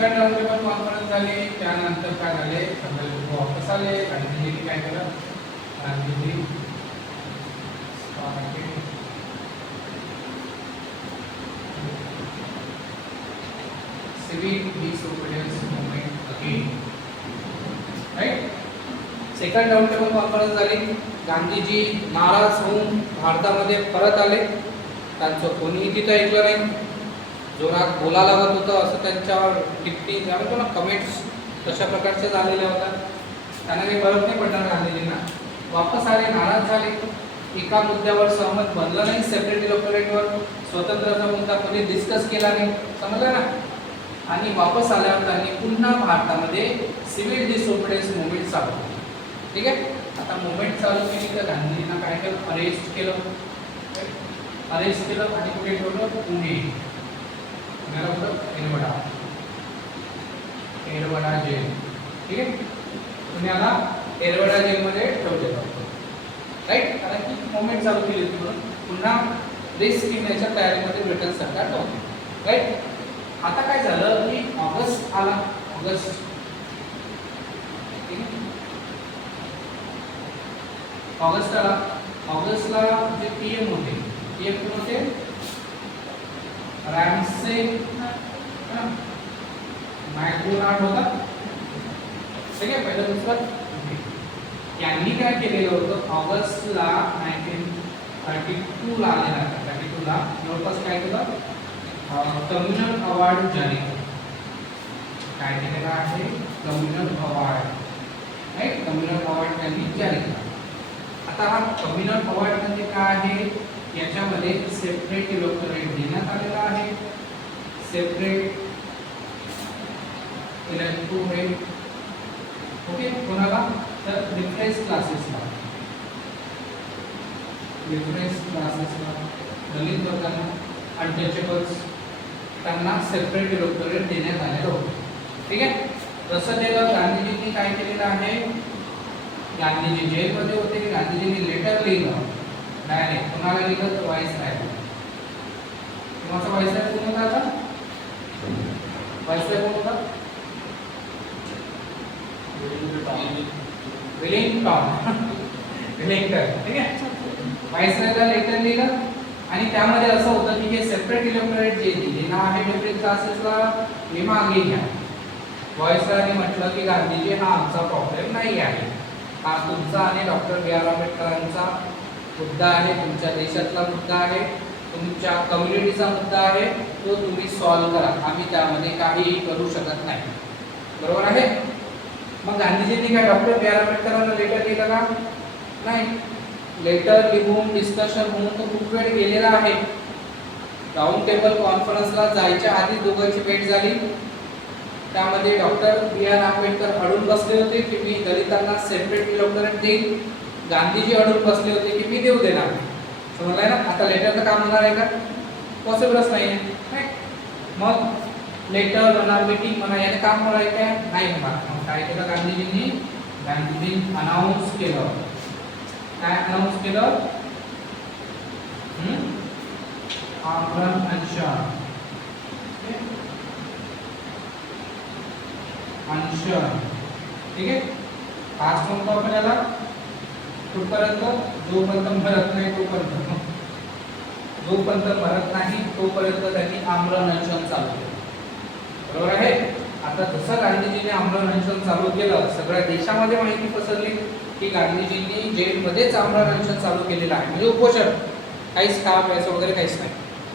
Second round table conference झाली, त्यानंतर काय झाले, सगळे लोक वापस आले. गांधीजींनी काय केलं, Gandhiji civil disobedience movement again. Right. Second round table conference झाली. गांधीजी नाराज होऊन भारतामध्ये परत आले. त्यांचं कोणीही तिथं ऐकलं नाही. जोरात बोला लागत होतं असं त्यांच्यावर टिप्पणी त्यामुळे ना कमेंट्स तशा प्रकारचे झालेल्या होत्या. त्यांना काही फरक नाही पडणार गांधीजींना. वापस आले, नाराज झाले. एका मुद्द्यावर सहमत बनलं नाही. सेपरेट इलेक्टोरेटवर स्वतंत्रचा मुद्दा कधी डिस्कस केला नाही. समजलं ना. आणि वापस आल्यावर त्यांनी पुन्हा भारतामध्ये सिव्हिल डिसोबिडियन्स मुवमेंट चालू केली. ठीक आहे. आता मुवमेंट चालू केली तर गांधीजींना काय केलं, अरेस्ट केलं. अरेस्ट केलं आणि कुठे ठेवलं, पुणे. एरवडा, एरवडा जेल. ठीक आहे. पुण्याला एरवडा जेलमध्ये ठेवलेलं होतं. राईट. कारण की मुवमेंट चालू केली होती म्हणून पुन्हा रिस्क घेण्याच्या तयारीमध्ये ब्रिटन सरकार नव्हते. राईट. आता काय झालं की ऑगस्ट आला. ऑगस्ट, ऑगस्ट आला. ऑगस्टला जे पीएम होते, पीएम कोण होते, रॅमसे मॅकडोनाल्ड होता. ठीक आहे. पहिलं पुस्तक यांनी काय केलेलं होतं, ऑगस्टला 1932 ला आलेला. 32 ला जवळपास काय केलं, कम्युनल अवॉर्ड जारी केला. काय केलेलं आहे, communal award. Right. Communal award त्यांनी जारी केला. आता हा कम्युनल अवॉर्ड म्हणजे काय आहे, याच्यामध्ये सेपरेट इलेक्टोरेट देण्यात आलेला आहे. Separate electorate. ओके. कोणाला, तर डिफरन्स क्लासेसला, डिफरन्स क्लासेसला, दलित वर्गांना, अनटचेबल्स, त्यांना सेपरेट इलेक्टोरेट देण्यात आलेलं होतं. ठीक आहे. तसं दिलं. गांधीजींनी काय केलेलं आहे, गांधीजी जेलमध्ये होते. गांधीजींनी लेटर लिहिलं डायरेक्ट. कोणाला लिहिलं, तर व्हाईसराय. कोणाचा व्हाईसराय कोण होता, आता व्हाईसराय कोण होता, विलिंग्टन. विलिंग्टन. ठीक आहे. व्हाईसरायला लेटर लिहिलं आणि त्यामध्ये असं होतं की हे सेपरेट इलेक्टोरेट जे दिलेलं आहे डिफरंट क्लासेसला, हे मागे घ्या. व्हाईसरायने म्हटलं की गांधीजी हा आमचा प्रॉब्लेम नाही आहे, हा तुमचा आणि डॉक्टर B.R. आंबेडकरांचा मुद्दा आहे, तुमच्या देशातला मुद्दा आहे, तुमच्या कम्युनिटीचा मुद्दा आहे, तो तुम्ही सॉल्व्ह करा, आम्ही त्यामध्ये काहीही करू शकत नाही. बरोबर आहे. मग गांधीजींनी काय डॉक्टर B.R. आंबेडकरांना लेटर लिहिलं का, नाही. लेटर लिहून डिस्कशन होऊन तो खूप वेळ गेलेला आहे. राऊंड टेबल कॉन्फरन्सला जायच्या आधी दोघांची भेट झाली. त्यामध्ये डॉक्टर B.R. आंबेडकर अडून बसले होते की मी दलितांना सेपरेट इलेक्टोरेट देईन. गांधीजी अडून बसले होते की मी देऊ देणार. समजलंय ना. आता लेटरचं काम होणार आहे का, पॉसिबलच नाही आहे. मग लेटर म्हणा, मीटिंग म्हणा, याने काम होणार आहे काय, नाही होणार. मग काय केलं गांधीजींनी, गांधीजींनी अनाऊन्स केलं. काय अनाऊन्स केलं, आमरण अनशन. अनशन. ठीक आहे. आज कोणता आपण याला, तोपर्यंत जोपर्यंत मरत नाही तोपर्यंत, जोपर्यंत मरत नाही तोपर्यंत त्यांनी आमरण अनशन चालू केलं. बरोबर आहे. आता जसं गांधीजींनी आमरण अनशन चालू केलं, सगळ्या देशामध्ये माहिती पसरली की गांधीजींनी जेलमध्येच आमरण अनशन चालू केलेलं आहे, म्हणजे उपोषण, काहीच काम व्हायचं वगैरे काहीच नाही.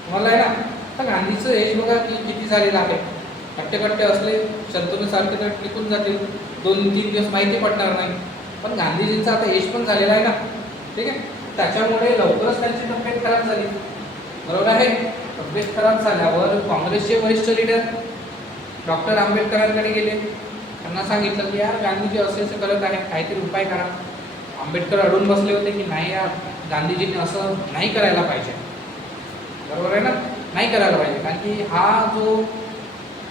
तुम्हाला आहे ना. तर गांधीचं एज बघा की किती झालेलं आहे. कट्टे असले शंतनूसारखे तर टिकून जातील, 2-3 दिवस माहिती पडणार नाही. पण गांधीजींचा आता एज पण झालेला आहे ना. ठीक आहे. त्याच्यामुळे लवकरच त्यांची तब्येत खराब झाली. बरोबर आहे. तब्येत खराब झाल्यावर काँग्रेसचे वरिष्ठ लीडर डॉक्टर आंबेडकरांकडे गेले. त्यांना सांगितलं की यार गांधीजी असे करत आहे, काहीतरी उपाय करा. आंबेडकर अडून बसले होते की नाही यार, गांधीजींनी असं नाही करायला पाहिजे. बरोबर आहे ना. नाही करायला पाहिजे, कारण की हा जो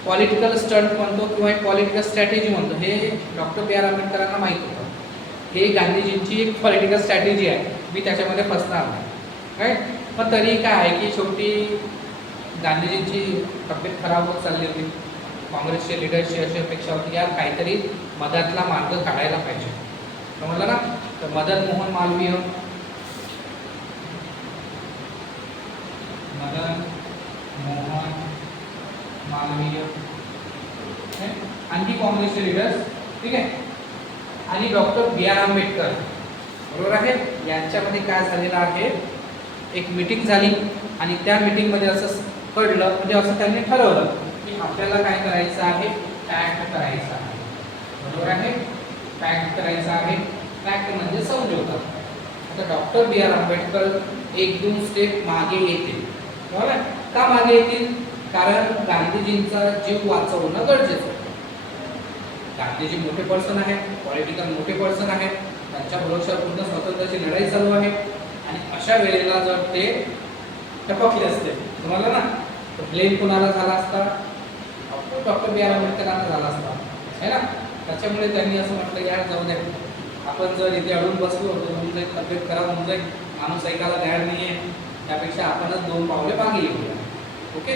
पॉलिटिकल स्टंट म्हणतो किंवा एक पॉलिटिकल स्ट्रॅटेजी म्हणतो, हे डॉक्टर B.R. आंबेडकरांना माहीत होतं. हे गांधीजींची एक पॉलिटिकल स्ट्रॅटेजी आहे, मी त्याच्यामध्ये फसणार नाही. काय पण तरी काय आहे की शेवटी गांधीजींची तब्येत खराब होत चालली होती. काँग्रेसच्या लीडरची अशी अपेक्षा होती यार काहीतरी मदतला मार्ग काढायला पाहिजे, समजलं ना. तर मदन मोहन मालवीय, मदन मोहन मालवीय, आणखी काँग्रेसचे लीडर्स, ठीक आहे. आणि डॉक्टर बी आर आंबेडकर, बरोबर आहे. यांच्यामध्ये काय झालेलं आहे, एक मीटिंग झाली आणि त्या मीटिंगमध्ये असं कळलं, म्हणजे असं त्यांनी ठरवलं की आपल्याला काय करायचं आहे, पॅक्ट करायचं आहे, बरोबर आहे. पॅक्ट करायचं आहे, पॅक्ट म्हणजे समझोता. आता डॉक्टर बी आर आंबेडकर एक दोन स्टेप मागे येतील, बरोबर आहे. का मागे येतील, कारण गांधीजींचा जीव वाचवणं गरजेचं आहे. गांधीजी मोठे पर्सन आहे, पॉलिटिकल मोठे पर्सन आहे, त्यांच्या भरोश्यावर पूर्ण स्वातंत्र्याची लढाई चालू आहे आणि अशा वेळेला जर ते टपकले असते, तुम्हाला ना, तर ब्लेम कुणाला झाला असता, डॉक्टर बी आर आंबेडकरांना झाला असता, है ना. त्याच्यामुळे त्यांनी असं म्हटलं यार जाऊ द्या, आपण जर इथे अडून बसलो तर होऊन जाईल, तब्येत खराब होऊन जाईल, माणूस ऐकायला तयार नाही आहे, त्यापेक्षा आपणच 2 पावले मागे येऊया, ओके.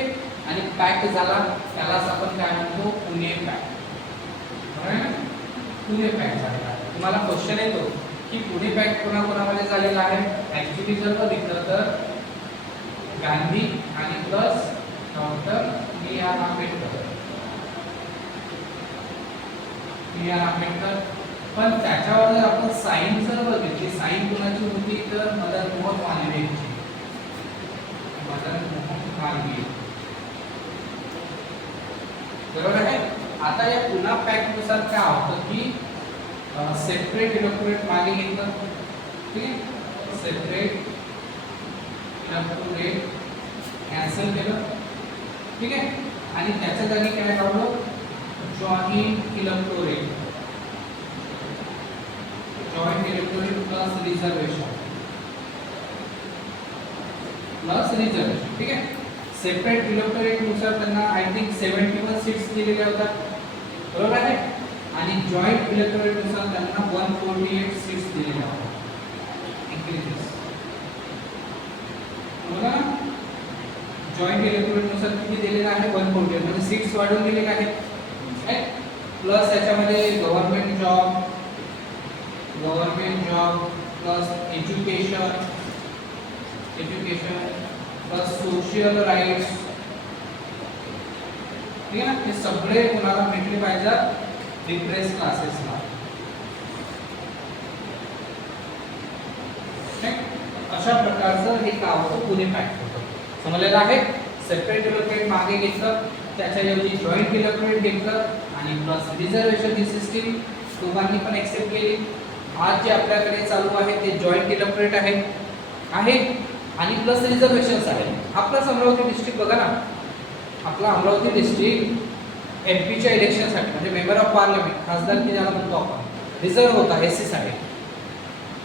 आणि पॅक्ट झाला, त्यालाच आपण काय म्हणतो, पुणे पॅक्ट, पुणे पॅक्ट झाला. तुम्हाला क्वेश्चन येतो की पुणे पॅक्ट कोणाकोणामध्ये झालेला आहे. ऍक्च्युली जर बघितलं तर गांधी आणि प्लस डॉक्टर बी आर आंबेडकर, बी आर आंबेडकर. पण त्याच्यावर जर आपण साईन जर बघितली, साईन कोणाची होती तर मदन मोहन मालवीयची, मदन मोहन मालवीय, बरोबर आहे. आता या पुन्हा पॅक्ट नुसार काय होतं की सेपरेट इलेक्टोरेट मागे घेतलं, ठीक आहे. सेपरेट इलेक्टोरेट कॅन्सल केलं, ठीक आहे. आणि त्याच्या जागी काय लावलं, joint electorate, joint electorate plus reservation, plus reservation, ठीक आहे. सेपरेट इलेक्टोरेट नुसार त्यांना आय थिंक 71 सीट्स दिलेल्या होत्या, बरोबर आहे. आणि जॉईंट इलेक्टोरेट नुसार त्यांना 148 सीट्स दिलेल्या होत्या, इंक्रीजेस, बरोबर ना. जॉईंट इलेक्टोरेट नुसार किती दिलेलं आहे, 148, म्हणजे सीट्स वाढवून दिलेल्या आहेत. प्लस याच्यामध्ये government job plus education plus social rights, ठीक आहे ना. हे सगळे कोणाला भेटले पाहिजेत, डिप्रेस क्लासेसला. अशा प्रकारचं हे काम होतं, पुणे पॅक्ट होतं, समजलेलं आहे. सेपरेट इलेक्टोरेट मागे घेतलं, त्याच्याऐवजी जॉईंट इलेक्टोरेट घेतलं आणि प्लस रिझर्वेशन ही सिस्टीम दोघांनी पण एक्सेप्ट केली. आज जे आपल्याकडे चालू आहे ते जॉईंट इलेक्टोरेट आहे आणि प्लस रिझर्वेशन्स आहे. आपलाच अमरावती डिस्ट्रिक्ट बघा ना, आपला अमरावती डिस्ट्रिक्ट एमपीच्या इलेक्शनसाठी म्हणजे मेंबर ऑफ पार्लमेंट, खासदारकी ज्याला म्हणतो आपण, रिझर्व होता एससी साठी,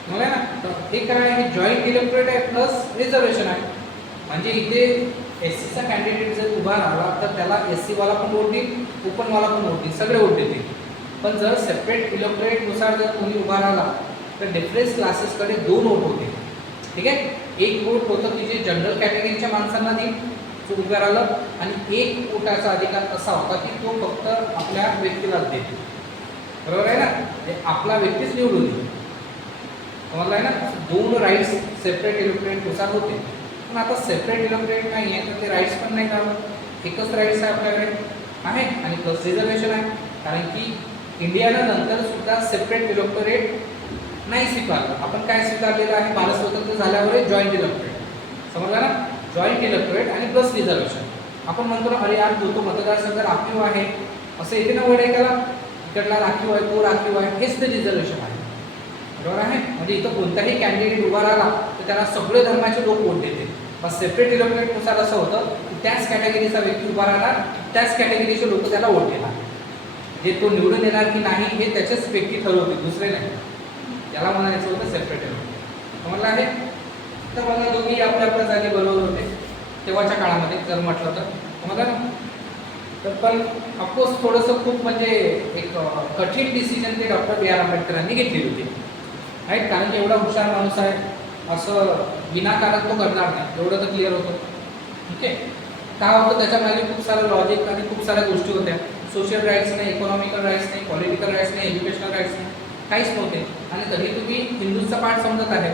बघा ना. तर हे काय आहे, जॉईंट इलेक्टोरेट आहे प्लस रिझर्वेशन आहे. म्हणजे इथे एससीचा कॅन्डिडेट जर उभा राहिला तर त्याला एससी वाला पण वोट देईल, ओपन वाला पण वोट देईल, सगळे वोट देतील. पण जर सेपरेट इलेक्टोरेट नुसार जर कोणी उभा राहिला तर डिफरन्स क्लासेसकडे 2 वोट होते, ठीक आहे. एक वोट होतं की जे जनरल कॅटेगरीच्या माणसांना देईल जो उभा राहिला, आणि एक वोटाचा अधिकार असा होता की तो फक्त आपल्या व्यक्तीलाच देतो, बरोबर आहे ना. म्हणजे आपला व्यक्तीच निवडून येईल, समजलं आहे ना. 2 राईट्स सेपरेट इलेक्टोरेट नुसार होते. पण आता सेपरेट इलेक्टोरेट नाही आहे तर ते राईट्स पण नाही काढलं, एकच राईट्स आहे आपल्याकडे आहे आणि प्लस रिझर्वेशन आहे. कारण की इंडियानं नंतर सुद्धा सेपरेट इलेक्टोरेट नाही स्वीकारलं. आपण काय स्वीकारलेलं आहे, भारत स्वतंत्र झाल्यावर जॉईंट इलेक्टोरेट, समजलं ना. जॉईंट इलेक्टोरेट आणि प्लस रिझर्वेशन. आपण म्हणतो ना, अरे यार तो मतदारसंघ राखीव आहे, असं येते ना वड ऐकायला, इकडला राखीव आहे, तो राखीव आहे, हेच ते रिझर्वेशन आहे, बरोबर आहे. म्हणजे इथं कोणताही कॅन्डिडेट उभा राहिला तर त्याला सगळे धर्माचे लोक वोट देते. पण सेपरेट इलेक्टोरेटनुसार असं होतं की त्याच कॅटेगरीचा व्यक्ती उभा राहिला, त्याच कॅटेगरीचे लोक त्याला वोट देणार, जे तो निवडून येणार की नाही हे त्याच्याच व्यक्ती ठरवते, दुसरे नाही. त्याला म्हणायचं होतं सेपरेट इलेक्टोरेट, समजलं आहे. तर बघा दोघी आपल्या आपल्या जागी बरोबर होते तेव्हाच्या काळामध्ये जर म्हटलं तर, समजलं ना. तर पण ऑफकोर्स थोडंसं खूप म्हणजे एक कठीण डिसिजन ते डॉक्टर बी आर आंबेडकरांनी घेतली होती, राईट. कारण की एवढा हुशार माणूस आहे, असं विनाकारण तो करणार नाही, एवढं तर क्लिअर होतं, ठीक आहे. काय होतं त्याच्यामागे खूप सारं लॉजिक आणि खूप साऱ्या गोष्टी होत्या. सोशल राईट्स नाही, इकॉनॉमिकल राईट्स नाही, पॉलिटिकल राईट्स नाही, एज्युकेशनल राईट्स नाही, काहीच नव्हते. आणि तरी तुम्ही हिंदूंचा पाठ समजत आहे,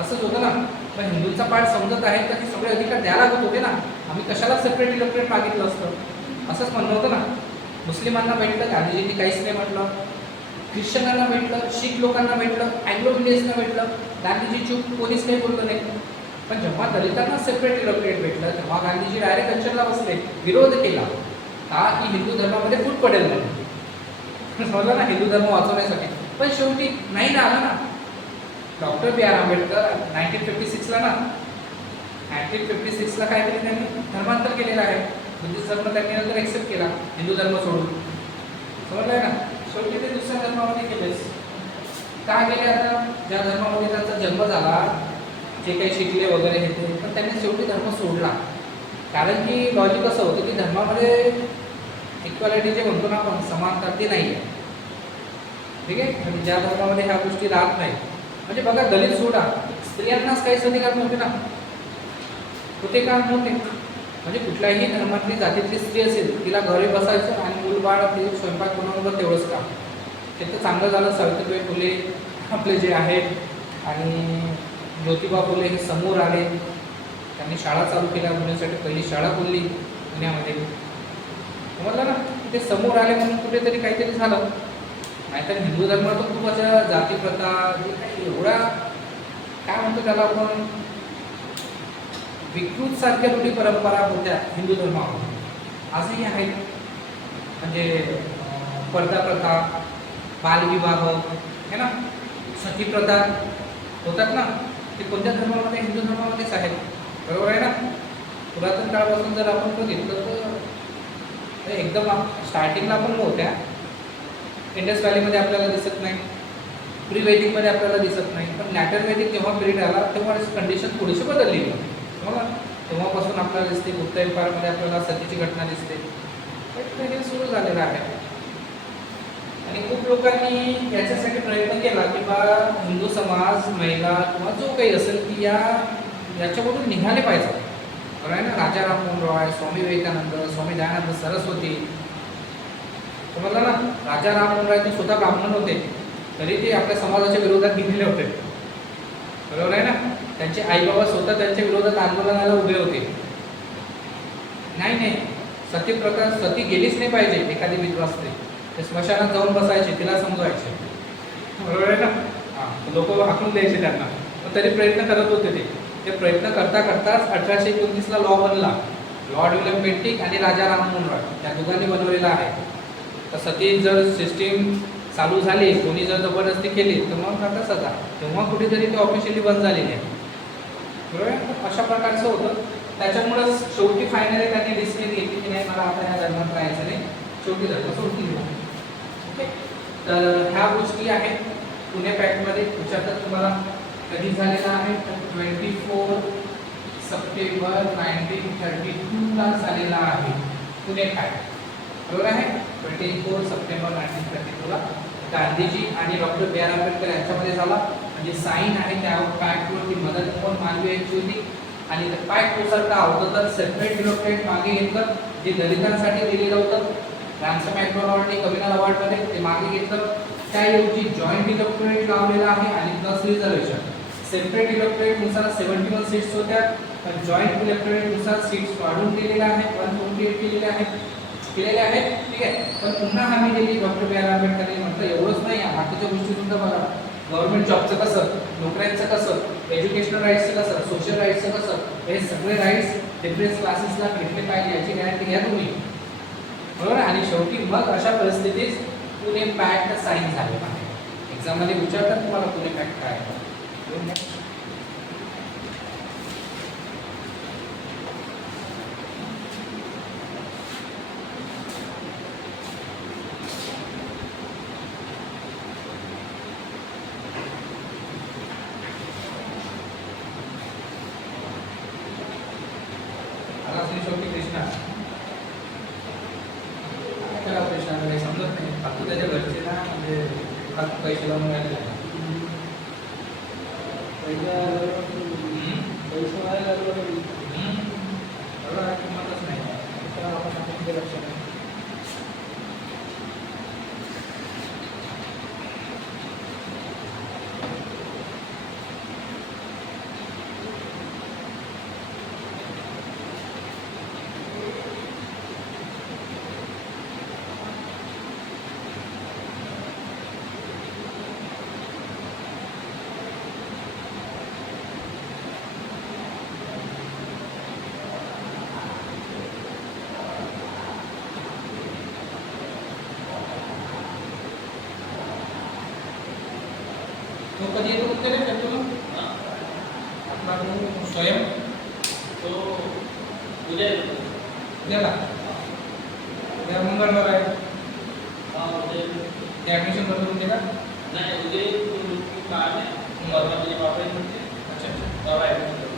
असंच होतं ना. पण हिंदूंचा पाठ समजत आहे तर ते सगळे अधिकार द्यायला लागत होते ना. आम्ही कशाला सेपरेट इलेक्टोरेट मागितलं असतं, असंच म्हणणं होतं ना. मुस्लिमांना भेटलं, गांधीजींनी काहीच नाही म्हटलं. ख्रिश्चनांना भेटलं, शीख लोकांना भेटलं, अँग्लो इंडियन्सना भेटलं, गांधीजी चूप, कोणीच काही बोललं नाही. पण जेव्हा दलितांना सेपरेट इलेक्टोरेट भेटलं तेव्हा गांधीजी डायरेक्ट कल्चरला बसले, विरोध केला का की हिंदू धर्मामध्ये फूट पडेल म्हणून. समजलं ना, हिंदू धर्म वाचवण्यासाठी. पण शेवटी नाही ना आला ना. डॉक्टर बी आर आंबेडकर 1956ला ना, 1956ला काय केलं त्यांनी, धर्मांतर केलेलं आहे. बुद्धिस्ट धर्म त्यांनी नंतर एक्सेप्ट केला, हिंदू धर्म सोडून. समजलं आहे ना. शेवटी ते दुसऱ्या धर्मामध्ये गेलेच. काय गेले आता, ज्या धर्मामध्ये त्यांचा जन्म झाला, जे काही शिकले वगैरे हे ते, पण त्यांनी शेवटी धर्म सोडला. कारण की लॉजिक असं होतं की धर्मामध्ये इक्वॅलिटी जे म्हणतो ना आपण, समानता, ते नाही आहे. ठीक आहे. आणि ज्या धर्मामध्ये ह्या गोष्टी राहत नाही, म्हणजे बघा दलित सोडा, स्त्रियांनाच काहीच अधिकार नव्हते ना. होते का नव्हते. म्हणजे कुठल्याही धर्मातली जातीतली स्त्री असेल तिला घरी बसायचं आणि मूलबाळ ते स्वयंपाक बनवणं तेवढंच काम. ते तर चांगलं झालं, सावित्रीबाई फुले आपले जे आहेत आणि ज्योतिबा फुले हे समोर आले, त्यांनी शाळा चालू केल्या, मुलींसाठी पहिली शाळा खोलली पुण्यामध्ये. समजलं ना. ते समोर आले म्हणून कुठेतरी काहीतरी झालं. नाहीतर हिंदू धर्म तर खूप अशा जातीप्रथा जे काही एवढा काय म्हणतो त्याला आपण, विकृत सारख्या रूढी परंपरा होत्या हिंदू धर्मामध्ये, आजही आहेत. म्हणजे पर्दा प्रथा, बालविवाह है ना, सती प्रथा होतात ना, ते कोणत्या धर्मामध्ये, हिंदू धर्मामध्येच आहेत. बरोबर आहे ना. पुरातन काळापासून जर आपण बघितलं तर एकदम स्टार्टिंगला पण नव्हत्या. इंडस व्हॅलीमध्ये आपल्याला दिसत नाही, प्री वैदिकमध्ये आपल्याला दिसत नाही, पण लॅटर वैदिक जेव्हा पिरियड आला तेव्हा कंडिशन थोडीशी बदलली. बघा तेव्हापासून आपल्याला दिसते, गुप्त युगामध्ये आपल्याला सतीची घटना दिसते. हे सुरू झालेलं आहे. आणि खूप लोकांनी याच्यासाठी प्रयत्न केला की बा हिंदू समाज, महिला किंवा जो काही असेल की याच्यामधून निघाले पाहिजे. बरोबर आहे ना. राजा राममोहन रॉय, स्वामी विवेकानंद, स्वामी दयानंद सरस्वती. समजलं ना. राजा राममोहन रॉय ते स्वतः ब्राह्मण होते, तरी ते आपल्या समाजाच्या विरोधात गेलेले होते. बरोबर आहे ना. त्यांचे आईबाबा स्वतः त्यांच्या विरोधात आंदोलनाला उभे होते. नाही, सती प्रकार, सती गेलीच नाही पाहिजे. एखादी विधवा स्त्री ते स्मशानात जाऊन बसायचे, तिला समजवायचे. बरोबर आहे ना. हां, लोक हाकून द्यायचे त्यांना, पण तरी प्रयत्न करत होते. ते प्रयत्न करता करताच 1829ला लॉ बनला. लॉर्ड विल्यम बेंटिक आणि राजा राममोहन रॉय या दोघांनी बनवलेला आहे. तर सती जर सिस्टीम चालू झाली, कोणी जर जबरदस्ती केली तर मग आता सजा, तेव्हा कुठेतरी ते ऑफिशियली बंद झालेली आहे. बरोबर. अशा प्रकारचं होतं. त्याच्यामुळं शेवटी फायनली त्यांनी डिसिजन घेतली की नाही, मला आता या धर्मात राहायचं नाही, शेवटी धर्म सोडून दिला. ओके. तर ह्या गोष्टी आहेत पुणे पॅक्टमध्ये. विचारतात तुम्हाला कधी झालेला आहे, तर 24 सप्टेंबर 1932ला झालेला आहे पुणे पॅक्ट. बरोबर आहे. 24 सप्टेंबर 1932ला गांधीजी आणि डॉक्टर बी आर आंबेडकर यांच्यामध्ये झाला. म्हणजे साईन आहे त्या पॅक्टवरती मदत कोण मानवी यांची होती. आणि पॅक्टनुसार काय होतं तर सेपरेट इलेक्टोरेट मागे घेतलं, जे दलितांसाठी दिलेलं होतं रॅन्सम मॅकडोनाल्डने कम्युनल अवॉर्डमध्ये, ते मागे घेतलं. त्याऐवजी जॉईंट इलेक्टोरेट लावलेला आहे आणि प्लस रिझर्वेशन. सेपरेट इलेक्टोरेटनुसार 71 सीट्स होत्या, पण जॉईंट इलेक्टोरेटनुसार सीट्स वाढवून दिलेल्या आहेत, 128 केलेले आहेत. ठीक आहे. पण पुन्हा हमी दिली डॉक्टर बी आर आंबेडकरांनी. म्हटलं एवढंच नाही, बाकीच्या गोष्टी सुद्धा बघा. गव्हर्नमेंट जॉबचं कसं, नोकऱ्यांचं कसं, एज्युकेशनल राईट्सचं कसं, सोशल राईट्सचं कसं, हे सगळे राईट्स डिफरन्स क्लासेसला भेटले पाहिजे याची गॅरंटी घ्या तुम्ही. बरोबर. आणि शेवटी मग अशा परिस्थितीत पुणे पॅक्ट साईन झालेला आहे. एक्झाममध्ये विचारतात तुम्हाला पुणे पॅक्ट काय आहे. शेवटी कृष्णा त्याला कृष्णाला काही समजत नाही. फक्त त्याच्या घरचे ना म्हणजे फक्त पैसे लावून मिळाले किंमतच नाही. लक्ष नाही. स्वयं तो उद्या येतो. उद्याला उद्या मंगळवार आहे हा उद्या ते ॲडमिशन करतो तुमचे का नाही उद्या तू काम आहे परवा तुझे बाबा म्हणते अच्छा अच्छा परवा ॲडमिशन करतो.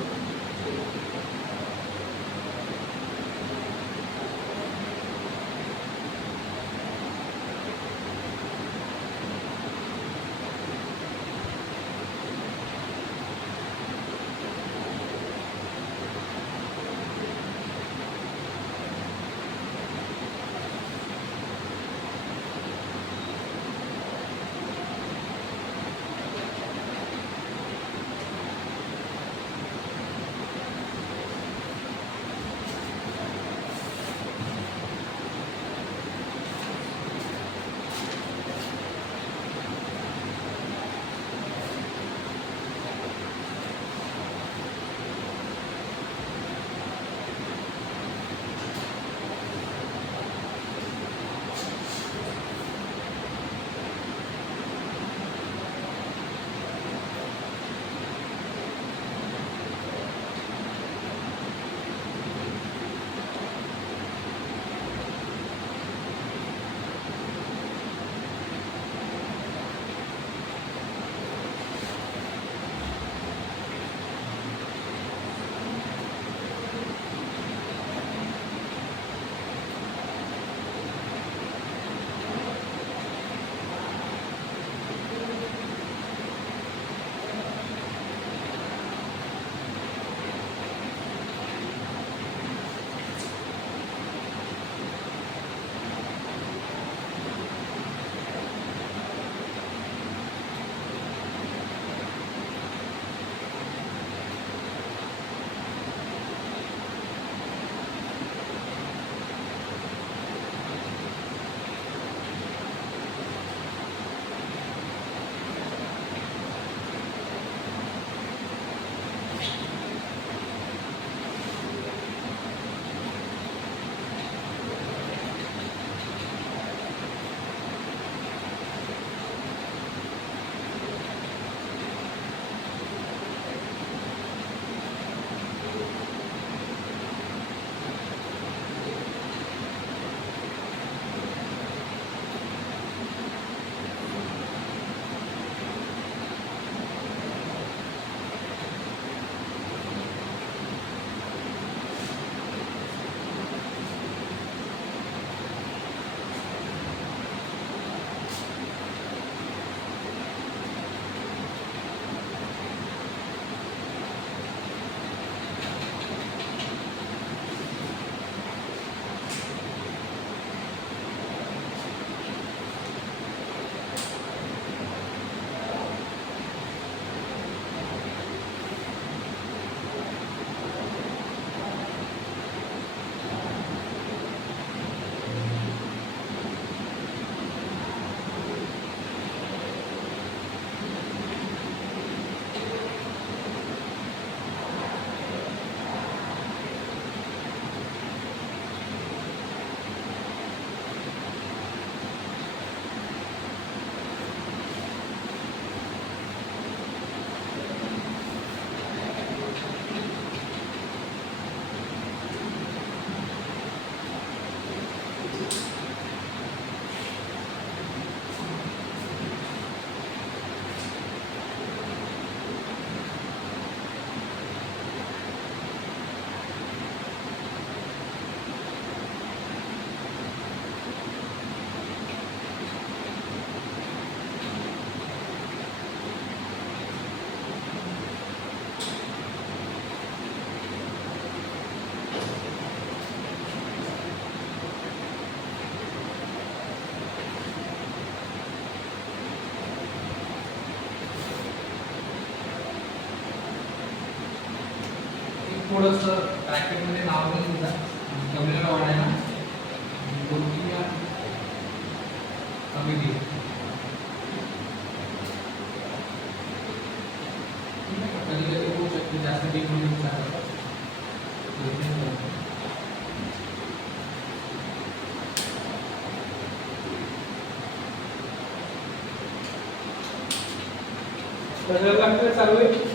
थोडंसं ब्रॅकेटमध्ये नाव पण लिहिजा कमीला वाढायला गोष्टी कमी दिली कधी कधी होऊ शकते जास्त डीप मध्ये चालू आहे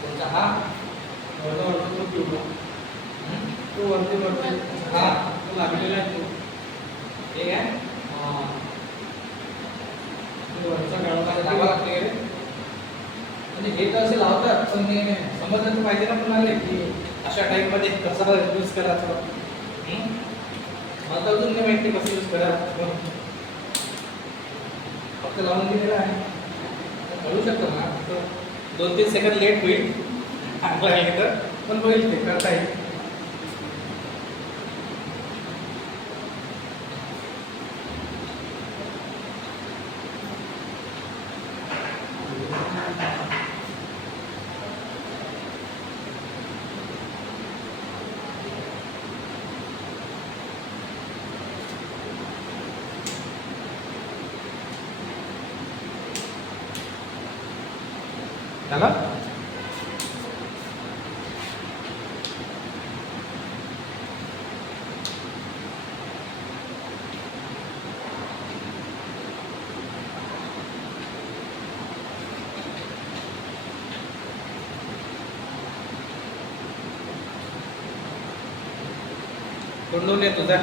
कोणता हा वरचा वरचा तो ट्यूब हम्म? तो वरती हा तो लागलेला आहे तो ठीक आहे हा तो वरचा काढा माझ्या दाबा लागते रे म्हणजे हे तर असे लावतात पण हे समजलं पाहिजे ना तुम्हाला की अशा टाईपमध्ये कसा यूज करायचा मला तर अजून नाही माहिती कसं यूज करा फक्त लावून दिलेलं आहे करू शकतो ना तर 2-3 सेकंद लेट होईल आहे तर पण होईल ते करता येईल झालं तोंड धुवून ये तुझा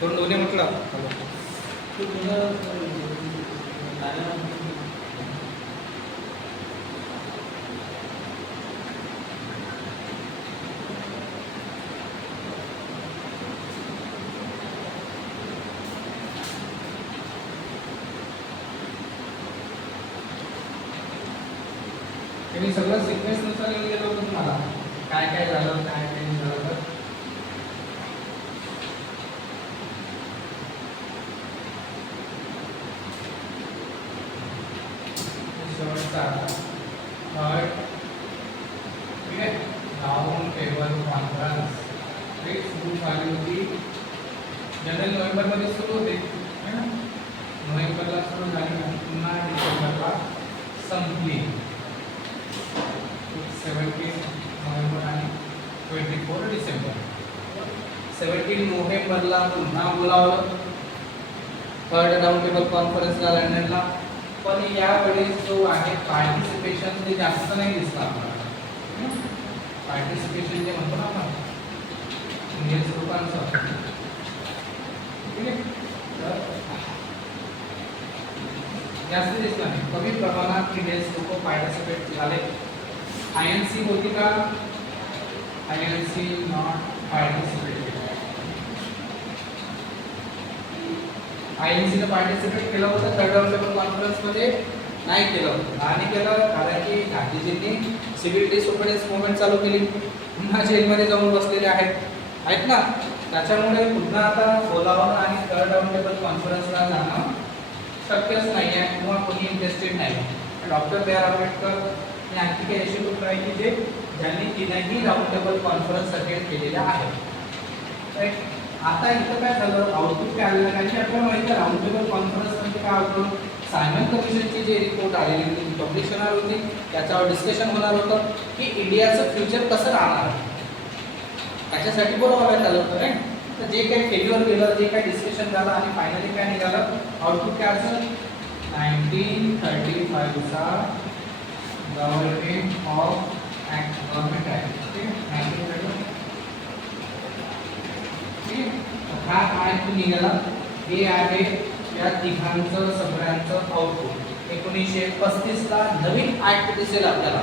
तोंड धुवून ये म्हटलं तो तुझा ते मी सगळं सिक्वेन्सनुसार लिहून गेलो होतो तुम्हाला काय काय झालं काय काय नाही झालं तर शेवटचा थर्ड ठीक आहे राऊंड टेबल कॉन्फरन्स एक सुरू झाली होती जनरल नोव्हेंबरमध्ये सुरू होते है ना नोव्हेंबरला सुरू झाली आणि पुन्हा डिसेंबरला संपली 17 नोव्हेंबर आणि 24 डिसेंबर 17 नोव्हेंबरला पुन्हा बोलावलं थर्ड राऊंड टेबल कॉन्फरन्सला लंडनला पण यावेळेस जो आहे पार्टिसिपेशन ते जास्त नाही दिसलं आपल्याला पार्टिसिपेशन जे म्हणतो ना आपण इंडियन लोकांचं ठीक आहे तर जास्त दिसलं नाही कमी प्रमाणात इंडियन लोक पार्टिसिपेट झाले INC होती का INC नॉट पार्टिसिपेटेड INC ने पार्टिसिपेट केलं होतं थर्ड राऊंड टेबल कॉन्फरन्समध्ये नाही केलं आणि केलं कारण की गांधीजींनी सिव्हिल डिसओबिडियन्स मुवमेंट चालू केली पुन्हा जेलमध्ये जाऊन बसलेले आहेत ना त्याच्यामुळे पुन्हा आता बोलावणं आणि थर्ड राऊंड टेबल कॉन्फरन्सला जाणं शक्यच नाही आहे किंवा कोणी इंटरेस्टेड नाही डॉक्टर बी आर आंबेडकर आणि आणखी काही असे लोक आहे की जे ज्यांनी तीनही राऊंड टेबल कॉन्फरन्स अटेंड केलेल्या आहेत राईट आता इथं काय झालं आउटपुट काय आलेलं कारण की आपल्याला माहिती आहे राऊंड टेबल कॉन्फरन्स म्हणजे काय होतं सायमन कमिशनची जे रिपोर्ट आलेली होती पब्लिश होणार होती त्याच्यावर डिस्कशन होणार होतं की इंडियाचं फ्युचर कसं राहणार त्याच्यासाठी बोलवण्यात आलं होतं राईट तर जे काही फेल्युअर केलं जे काही डिस्कशन झालं आणि फायनली काय निघालं आउटपुट काय असेल 1935 चा government of act government act ठीक आहे 1935 हा ऍक्ट निघाला हे आहे या तिघांचं सगळ्यांचं आउटपुट 1935 ला नवीन ऍक्ट दिसेल आपल्याला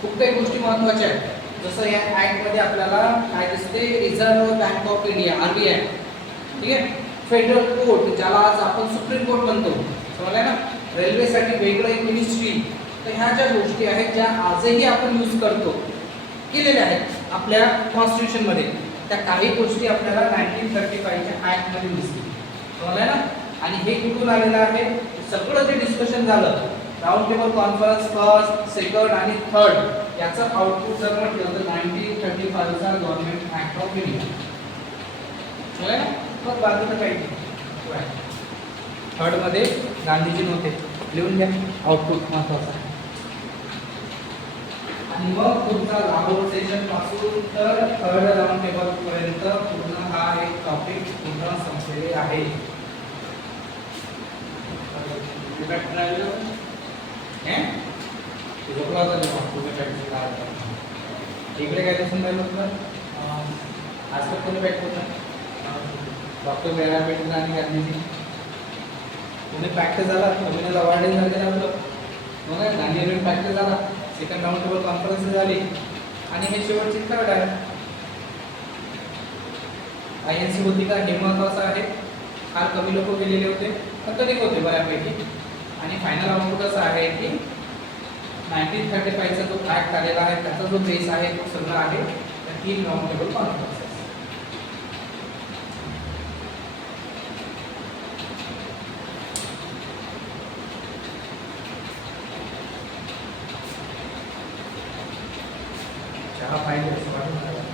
खूप काही गोष्टी महत्त्वाच्या आहेत जसं या ऍक्ट मध्ये आपल्याला काय दिसते reserve bank of India RBI ठीक आहे फेडरल कोर्ट ज्याला आज आपण सुप्रीम कोर्ट म्हणतो समजलं ना रेल्वेसाठी वेगळं एक मिनिस्ट्री तर ह्या ज्या गोष्टी आहेत ज्या आजही आपण यूज करतो केलेल्या आहेत आपल्या कॉन्स्टिट्यूशन मध्ये त्या काही गोष्टी आपल्याला 1935 च्या ऍक्ट मध्ये दिसतील समजलं ना आणि हे कुठून आलेलं आहे सगळं जे डिस्कशन झालं round table conference first second आणि थर्ड याचं आउटपुट जर म्हटलं तर 1935 चा गव्हर्नमेंट ऍक्ट ऑफ इंडिया समजलं ना मग बाकीचं काही नाही थर्ड मध्ये गांधीजी नव्हते लिहून घ्या आउटपुट महत्त्वाचं आहे आणि मग पुढचा लाहोर सेशन पासून तर थर्ड राऊंड टेबल पर्यंत पूर्ण हा एक टॉपिक पूर्ण संपलेले आहे झोपला होता तेव्हा तुम्ही प्रॅक्टिस करायला. इकडे काय दिसून राहिलं होतं? आज तर कोणी पॅक होतं? डॉक्टर बी आर आंबेडकर आणि गांधीजी. पुणे पॅक्ट झाला, नवीन अवॉर्डही झाले आपलं. मग गांधी इव्हेंट पॅक्ट झाला, सेकंड राऊंड टेबल कॉन्फरन्स झाली आणि हे शेवटची थर्ड आहे. INC होती का हे महत्त्वाचं आहे. फार कमी लोक गेलेले होते, पण कधी होते बऱ्यापैकी. आणि फायनल आउटपुट असं आहे की 1935चा जो ॲक्ट आलेला आहे त्याचा जो बेस आहे तो सगळा आहे त्या 3 राऊंड टेबल कॉन्फरन्सेस. चहा पाहिजे असं वाटून राहिलं.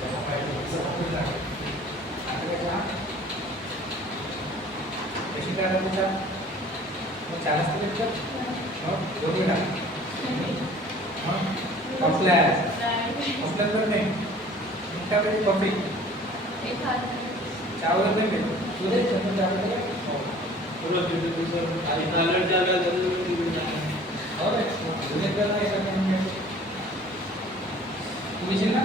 चहा पाहिजे असं वाटून राहिलं. आता काय चहा? कशी काय राहिली चहा? मग चहा असते का? हो, दोन मिनिटं. कसल्या तर नाही. काय पाहिजे? कॉफी. चहा वगैरे नाही भेटत. तू दे चहा वगैरे. हो. पूरा बिजनेस आणि कलर जागा जरूर हो रे. जुने तर नाही सगळं. तू घेशील ना?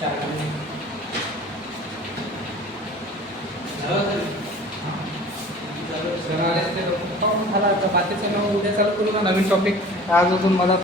चहा बाकीचं उद्या चालू करू का नवीन टॉपिक? आज अजून मला